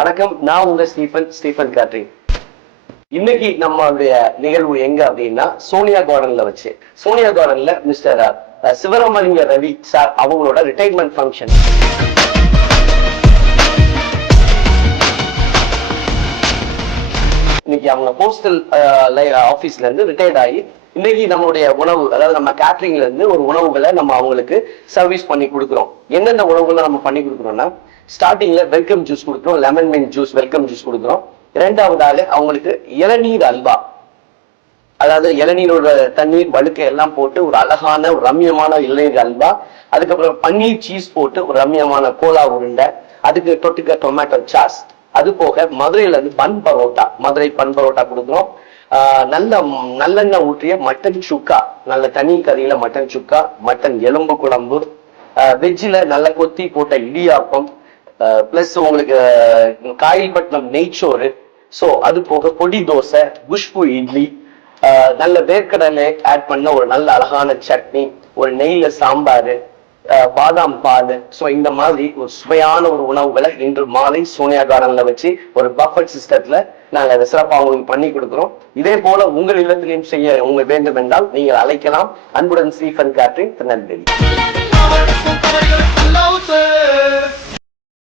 வணக்கம், நான் உங்க ஸ்டீஃபன் கேட்ரிங். இன்னைக்கு நம்மளுடைய நிகழ்வு எங்க அப்படின்னா சோனியா கார்டன்ல வச்சு. சோனியா கார்டன்ல மிஸ்டர் சிவராமலிங்க ரவி சார் அவங்களோட ரிட்டைர்மெண்ட் ஃபங்க்ஷன். இன்னைக்கு அவங்க போஸ்டல் ஆபீஸ்ல இருந்து ரிட்டையர்ட் ஆகி இன்னைக்கு நம்மளுடைய உணவு, அதாவது நம்ம கேட்டரிங்ல இருந்து ஒரு உணவுகளை நம்ம அவங்களுக்கு சர்வீஸ் பண்ணி கொடுக்குறோம். என்னென்ன உணவுகளை நம்ம பண்ணி கொடுக்குறோம்னா, ஸ்டார்டிங்ல வெல்கம் ஜூஸ் கொடுக்குறோம், lemon mint juice welcome juice கொடுக்குறோம். இரண்டாவதாக அவங்களுக்கு இளநீர் அல்வா, அதாவது இளநீரோட தண்ணீர் வழுக்கை எல்லாம் போட்டு ஒரு அழகான ஒரு ரம்யமான இளநீர் அல்வா. அதுக்கப்புறம் பன்னீர் சீஸ் போட்டு ஒரு ரம்யமான கோலா உருண்டை, அதுக்கு தொட்டுக்க டொமேட்டோ சாஸ். அது போக மதுரையில இருந்து மதுரை பன் பரோட்டா கொடுக்குறோம். நல்லெண்ணெய் ஊற்றிய மட்டன் சுக்கா, நல்ல தனி கறியில மட்டன் சுக்கா, மட்டன் எலும்பு குழம்பு, வெஜ்ஜில நல்ல கொத்தி போட்ட இடியாப்பம், பிளஸ் உங்களுக்கு காயல்பட்டினம் நெய்ச்சோறு. ஸோ அது போக பொடி தோசை, குஷ்பு இட்லி, நல்ல வேர்க்கடலை ஆட் பண்ண ஒரு நல்ல அழகான சட்னி, ஒரு நெய்ல சாம்பார், பாதாம் பால். ஸோ இந்த மாதிரி ஒரு சுவையான ஒரு உணவுகளை இன்று மாலை சோனியா கார்டன்ல வச்சு ஒரு பஃபட் சிஸ்டத்துல நாங்கள் அதை சிறப்பாக அவங்களுக்கு பண்ணி கொடுக்குறோம். இதே போல உங்கள் இல்லத்திலையும் செய்ய உங்க வேண்டும் என்றால் நீங்கள் அழைக்கலாம். அன்புடன் ஸ்டீஃபன் கேட்ரிங், திருநெல்வேலி.